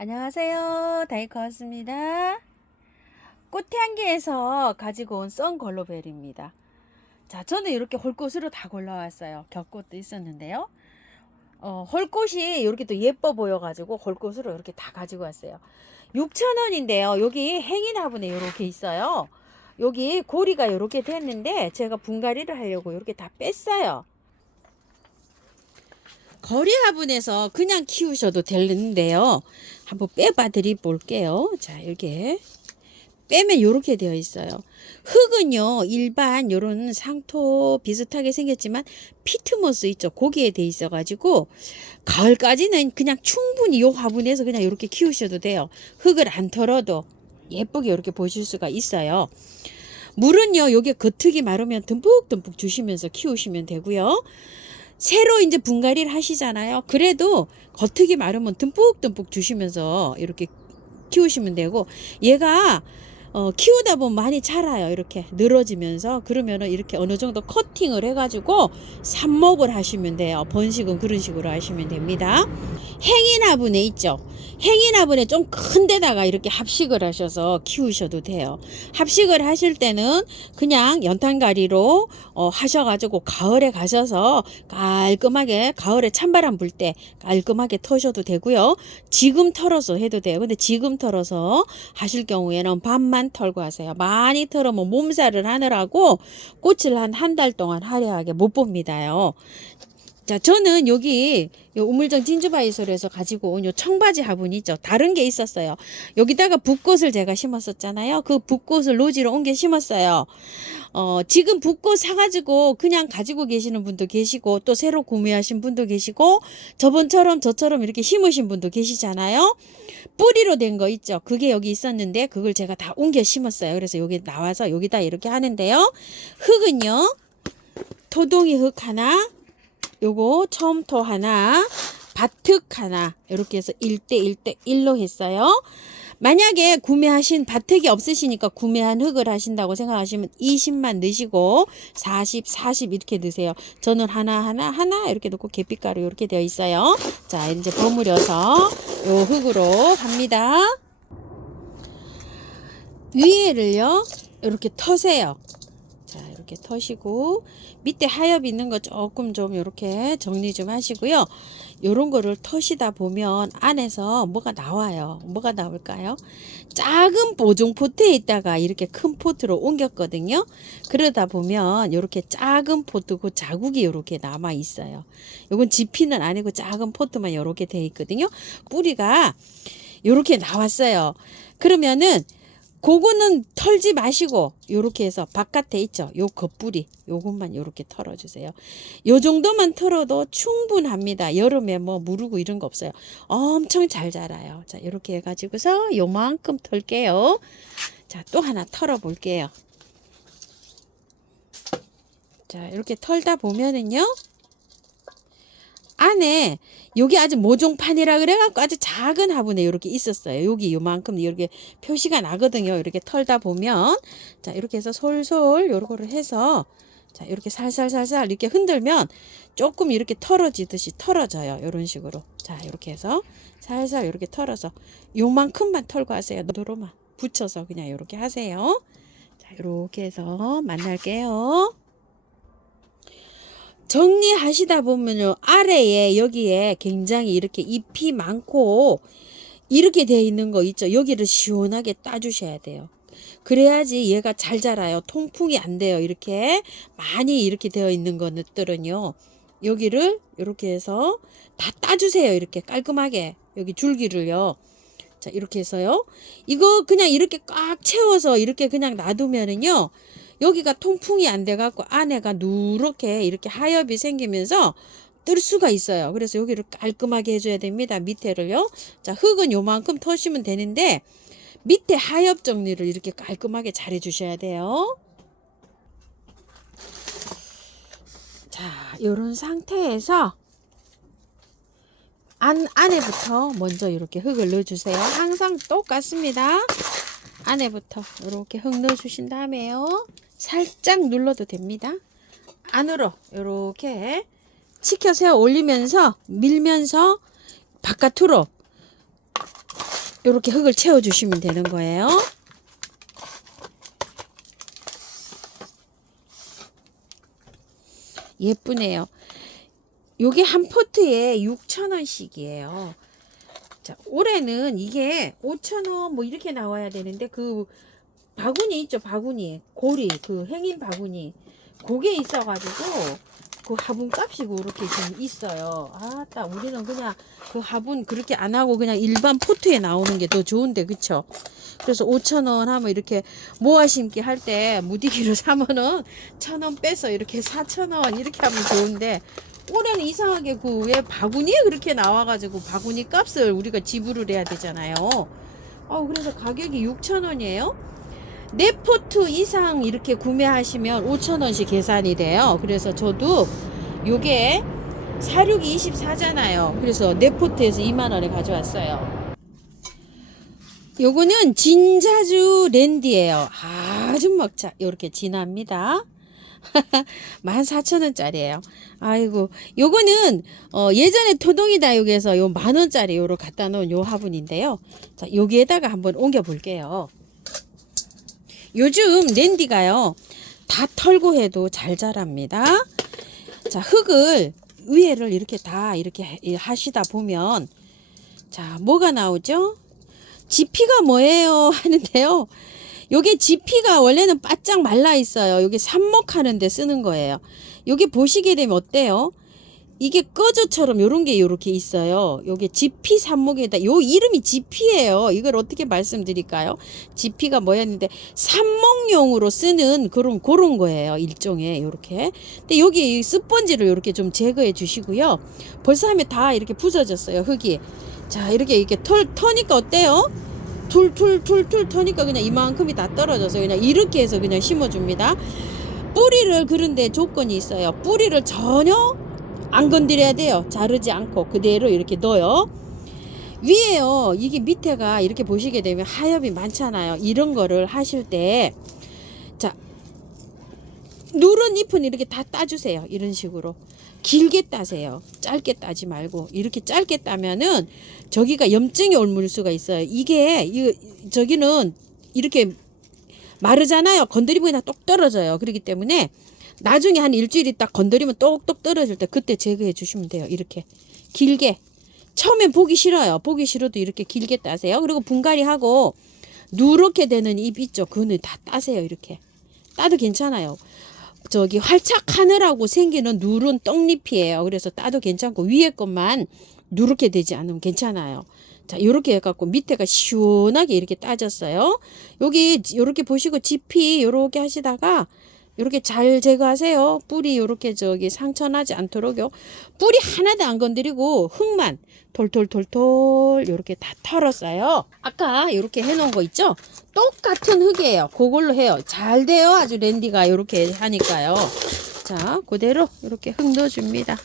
안녕하세요. 다이커였습니다. 꽃향기에서 가지고 온 썬걸로벨입니다. 자, 저는 이렇게 홀꽃으로 다 골라왔어요. 겹꽃도 있었는데요. 홀꽃이 이렇게 또 예뻐 보여가지고 홀꽃으로 이렇게 다 가지고 왔어요. 6,000원인데요. 여기 행인 화분에 이렇게 있어요. 여기 고리가 이렇게 됐는데 제가 분갈이를 하려고 이렇게 다 뺐어요. 거리 화분에서 그냥 키우셔도 되는데요. 한번 빼봐 드리 볼게요. 자, 이렇게 빼면 이렇게 되어 있어요. 흙은요, 일반 요런 상토 비슷하게 생겼지만 피트모스 있죠. 거기에 돼 있어 가지고 가을까지는 그냥 충분히 요 화분에서 그냥 이렇게 키우셔도 돼요. 흙을 안 털어도 예쁘게 이렇게 보실 수가 있어요. 물은요, 요게 겉흙이 마르면 듬뿍듬뿍 주시면서 키우시면 되고요. 새로 이제 분갈이를 하시잖아요. 그래도 겉흙이 마르면 듬뿍듬뿍 주시면서 이렇게 키우시면 되고, 얘가 키우다 보면 많이 자라요. 이렇게 늘어지면서. 그러면은 이렇게 어느 정도 커팅을 해가지고 삽목을 하시면 돼요. 번식은 그런 식으로 하시면 됩니다. 행인 화분에 있죠. 행인 화분에 좀 큰 데다가 이렇게 합식을 하셔서 키우셔도 돼요. 합식을 하실 때는 그냥 연탄가리로 하셔가지고 가을에 가셔서 깔끔하게, 가을에 찬바람 불 때 깔끔하게 터셔도 되고요. 지금 털어서 해도 돼요. 근데 지금 털어서 하실 경우에는 반만 털고 하세요. 많이 털으면 몸살을 하느라고 꽃을 한 달 동안 화려하게 못 봅니다요. 자, 저는 여기 요 우물정 진주바이솔에서 가지고 온 요 청바지 화분 있죠. 다른 게 있었어요. 여기다가 붓꽃을 제가 심었었잖아요. 그 붓꽃을 노지로 옮겨 심었어요. 지금 붓꽃 사가지고 그냥 가지고 계시는 분도 계시고, 또 새로 구매하신 분도 계시고, 저처럼 이렇게 심으신 분도 계시잖아요. 뿌리로 된 거 있죠. 그게 여기 있었는데 그걸 제가 다 옮겨 심었어요. 그래서 여기 나와서 여기다 이렇게 하는데요. 흙은요, 토동이 흙 하나, 요거 첨토 하나, 밭흙 하나, 이렇게 해서 1대1대1로 했어요. 만약에 구매하신 밭흙이 없으시니까 구매한 흙을 하신다고 생각하시면 20만 넣으시고 40 이렇게 넣으세요. 저는 하나 이렇게 넣고 계피가루 이렇게 되어 있어요. 자, 이제 버무려서 요 흙으로 합니다. 위에를요, 이렇게 터세요. 자, 이렇게 터시고 밑에 하엽 있는 거 조금 좀 이렇게 정리 좀 하시고요. 요런 거를 터시다 보면 안에서 뭐가 나와요. 뭐가 나올까요? 작은 보종 포트에 있다가 이렇게 큰 포트로 옮겼거든요. 그러다 보면 이렇게 작은 포트 그 자국이 이렇게 남아 있어요. 요건 지피는 아니고 작은 포트만 이렇게 돼 있거든요. 뿌리가 이렇게 나왔어요. 그러면은 그거는 털지 마시고 요렇게 해서 바깥에 있죠. 요 겉뿌리 요것만 요렇게 털어주세요. 요 정도만 털어도 충분합니다. 여름에 뭐 무르고 이런 거 없어요. 엄청 잘 자라요. 자, 요렇게 해가지고서 요만큼 털게요. 자, 또 하나 털어 볼게요. 자, 이렇게 털다 보면은요, 안에 여기 아주 모종판이라 그래갖고 아주 작은 화분에 이렇게 있었어요. 여기 요만큼 이렇게 표시가 나거든요. 이렇게 털다 보면, 자, 이렇게 해서 솔솔 요거를 해서, 자, 이렇게 살살살살 이렇게 흔들면 조금 이렇게 털어지듯이 털어져요. 이런 식으로. 자, 이렇게 해서 살살 이렇게 털어서 요만큼만 털고 하세요. 노로만 붙여서 그냥 이렇게 하세요. 자, 이렇게 해서 만날게요. 정리하시다 보면요, 아래에 여기에 굉장히 이렇게 잎이 많고 이렇게 되어 있는 거 있죠. 여기를 시원하게 따주셔야 돼요. 그래야지 얘가 잘 자라요. 통풍이 안 돼요. 이렇게 많이 이렇게 되어 있는 것들은요, 여기를 이렇게 해서 다 따주세요. 이렇게 깔끔하게 여기 줄기를요. 자, 이렇게 해서요, 이거 그냥 이렇게 꽉 채워서 이렇게 그냥 놔두면은요, 여기가 통풍이 안 돼 갖고 안에가 누렇게 이렇게 하엽이 생기면서 뜰 수가 있어요. 그래서 여기를 깔끔하게 해줘야 됩니다. 밑에를요. 자, 흙은 요만큼 터시면 되는데 밑에 하엽 정리를 이렇게 깔끔하게 잘 해주셔야 돼요. 자, 요런 상태에서 안에부터 먼저 이렇게 흙을 넣어주세요. 항상 똑같습니다. 안에부터 이렇게 흙 넣어주신 다음에요, 살짝 눌러도 됩니다. 안으로 이렇게 치켜 세워 올리면서 밀면서 바깥으로 요렇게 흙을 채워주시면 되는 거예요. 예쁘네요. 요게 한 포트에 6,000원씩이에요. 자, 올해는 이게 5,000원 뭐 이렇게 나와야 되는데 그 바구니 있죠, 바구니. 고리, 그 행인 바구니. 그게 있어가지고 그 화분 값이 그렇게 좀 있어요. 아따, 우리는 그냥 그 화분 그렇게 안 하고 그냥 일반 포트에 나오는 게 더 좋은데, 그쵸? 그래서 5,000원 하면 이렇게 모아 심기 할 때 무디기로 사면은 1,000원 빼서 이렇게 4,000원 이렇게 하면 좋은데, 올해는 이상하게 그 왜 바구니에 그렇게 나와가지고 바구니 값을 우리가 지불을 해야 되잖아요. 그래서 가격이 6,000원이에요. 4포트 이상 이렇게 구매하시면 5,000원씩 계산이 돼요. 그래서 저도 요게 46이 24잖아요. 그래서 4포트에서 2만원에 가져왔어요. 요거는 진자주 랜디예요. 아주 먹자. 요렇게 진합니다. 14,000원짜리예요. 아이고, 요거는 예전에 토동이다 여기에서 요 10,000원짜리 요로 갖다 놓은 요 화분인데요. 자, 여기에다가 한번 옮겨 볼게요. 요즘 랜디가요, 다 털고 해도 잘 자랍니다. 자, 흙을 위에를 이렇게 다 이렇게 하시다 보면, 자, 뭐가 나오죠? 지피가 뭐예요? 하는데요. 요게 지피가 원래는 바짝 말라 있어요. 요게 삽목하는 데 쓰는 거예요. 요게 보시게 되면 어때요? 이게 꺼저처럼 요런 게 요렇게 있어요. 요게 지피 삽목에다, 요 이름이 지피예요. 이걸 어떻게 말씀드릴까요? 지피가 뭐였는데 삽목용으로 쓰는 그런 거예요. 일종의 요렇게. 근데 여기 스펀지를 요렇게 좀 제거해 주시고요. 벌써 하면 다 이렇게 부서졌어요, 흙이. 자, 이렇게 터니까 어때요? 툴툴툴툴 터니까 그냥 이만큼이 다 떨어져서 그냥 이렇게 해서 그냥 심어줍니다. 뿌리를 그런데 조건이 있어요. 뿌리를 전혀 안 건드려야 돼요. 자르지 않고 그대로 이렇게 넣어요. 위에요, 이게 밑에가 이렇게 보시게 되면 하엽이 많잖아요. 이런 거를 하실 때, 자, 누런 잎은 이렇게 다 따주세요. 이런 식으로 길게 따세요. 짧게 따지 말고. 이렇게 짧게 따면은 저기가 염증이 올 수가 있어요. 저기는 이렇게 마르잖아요. 건드리면 그냥 똑 떨어져요. 그렇기 때문에 나중에 한 일주일 있다 건드리면 똑똑 떨어질 때 그때 제거해 주시면 돼요. 이렇게 길게. 처음엔 보기 싫어요. 보기 싫어도 이렇게 길게 따세요. 그리고 분갈이 하고 누렇게 되는 잎 있죠. 그거는 다 따세요. 이렇게 따도 괜찮아요. 저기 활착하느라고 생기는 누런 떡잎이에요. 그래서 따도 괜찮고 위에 것만 누렇게 되지 않으면 괜찮아요. 자, 요렇게 해갖고 밑에가 시원하게 이렇게 따졌어요. 여기 요렇게 보시고 지피 요렇게 하시다가 요렇게 잘 제거하세요. 뿌리 요렇게 저기 상처나지 않도록요. 뿌리 하나도 안 건드리고 흙만 톨톨톨톨 요렇게 다 털었어요. 아까 요렇게 해놓은 거 있죠? 똑같은 흙이에요. 그걸로 해요. 잘 돼요. 아주 랜디가 요렇게 하니까요. 자, 그대로 요렇게 흙 넣어줍니다.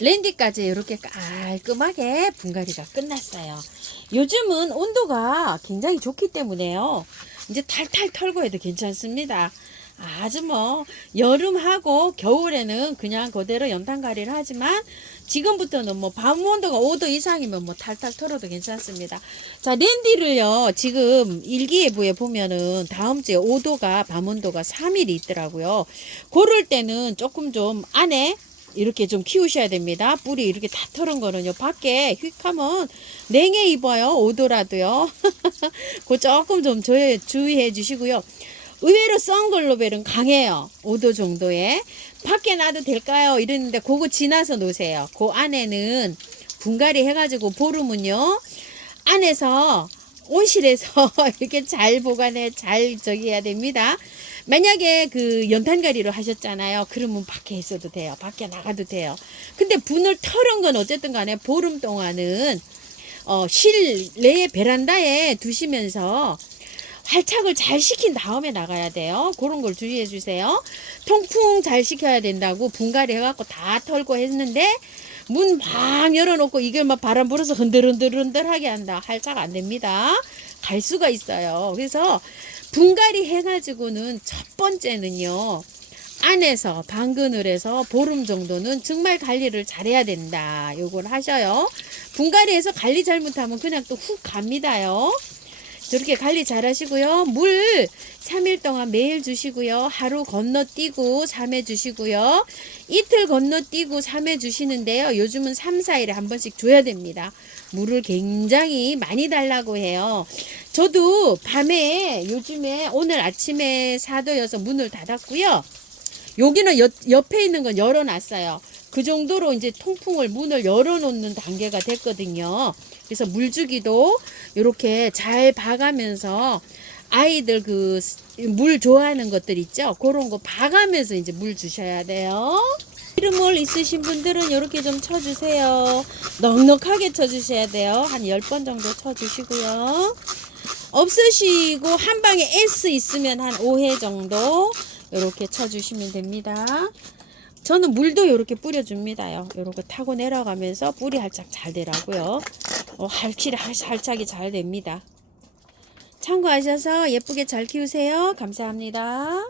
랜디까지 이렇게 깔끔하게 분갈이가 끝났어요. 요즘은 온도가 굉장히 좋기 때문에요. 이제 탈탈 털고 해도 괜찮습니다. 아주 뭐 여름하고 겨울에는 그냥 그대로 연탄가리를 하지만 지금부터는 뭐 밤 온도가 5도 이상이면 뭐 탈탈 털어도 괜찮습니다. 자, 랜디를요, 지금 일기예보에 보면은 다음 주에 5도가 밤 온도가 3일이 있더라고요. 그럴 때는 조금 좀 안에 이렇게 좀 키우셔야 됩니다. 뿌리 이렇게 다 털은 거는요, 밖에 휙 하면 냉해 입어요. 5도라도요. 그 조금 좀 주의해 주시고요. 의외로 썬글로벨은 강해요. 5도 정도에. 밖에 놔도 될까요? 이랬는데 그거 지나서 놓으세요. 그 안에는 분갈이 해가지고 보름은요, 안에서 온실에서 이렇게 잘 보관해, 잘 저기 해야 됩니다. 만약에 그 연탄가리로 하셨잖아요. 그러면 밖에 있어도 돼요. 밖에 나가도 돼요. 근데 분을 털은 건 어쨌든 간에 보름 동안은 실내에 베란다에 두시면서 활착을 잘 시킨 다음에 나가야 돼요. 그런 걸 주의해 주세요. 통풍 잘 시켜야 된다고 분갈이 해갖고 다 털고 했는데 문 막 열어놓고 이게 막 바람 불어서 흔들흔들하게 한다. 활착 안 됩니다. 갈 수가 있어요. 그래서 분갈이 해가지고는 첫 번째는요, 안에서 방근을 해서 보름 정도는 정말 관리를 잘해야 된다. 요걸 하셔요. 분갈이해서 관리 잘못하면 그냥 또 훅 갑니다요. 저렇게 관리 잘 하시고요. 물 3일 동안 매일 주시고요. 하루 건너뛰고 3회 주시고요. 이틀 건너뛰고 3회 주시는데요. 요즘은 3, 4일에 한 번씩 줘야 됩니다. 물을 굉장히 많이 달라고 해요. 저도 밤에 요즘에 오늘 아침에 4도여서 문을 닫았고요. 여기는 옆에 있는 건 열어놨어요. 그 정도로 이제 통풍을 문을 열어놓는 단계가 됐거든요. 그래서 물 주기도 이렇게 잘 봐가면서 아이들 그 물 좋아하는 것들 있죠. 그런 거 봐가면서 이제 물 주셔야 돼요. 기름올 있으신 분들은 이렇게 좀 쳐주세요. 넉넉하게 쳐주셔야 돼요. 한 10번 정도 쳐주시고요. 없으시고 한 방에 S 있으면 한 5회 정도 이렇게 쳐주시면 됩니다. 저는 물도 이렇게 뿌려줍니다요. 이렇게 타고 내려가면서 뿌리 활짝 잘 되라고요. 활착이 잘 됩니다. 참고하셔서 예쁘게 잘 키우세요. 감사합니다.